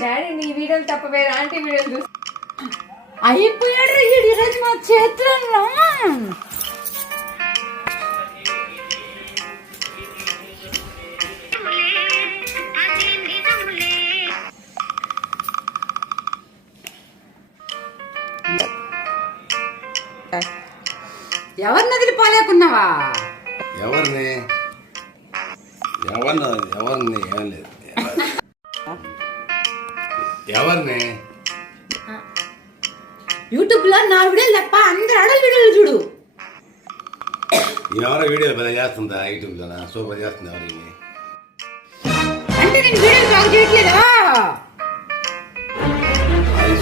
Daddy నీ వీడియోలు తప్ప వేరే ఆంటీ వీడియోలు చూసి అయిపోయాడు ఈరోజు మా చేతుల్లో. ఎవరిని వదిలిపోలేకున్నావా? ఎవరిని ఎవరిని ఎవరిని ఏం లేదు. ఎవరిని యూట్యూబ్ లో నా వీడియోలు తప్ప అందరు ఆడల వీడియోలు చూడు. ఎవరో వీడియోలు పెద్ద చేస్తుందా యూట్యూబ్ లో? సూపర్ చేస్తుంది ఎవరిని అంటే నేను వీడియోలు బాగా చేయట్లేదా?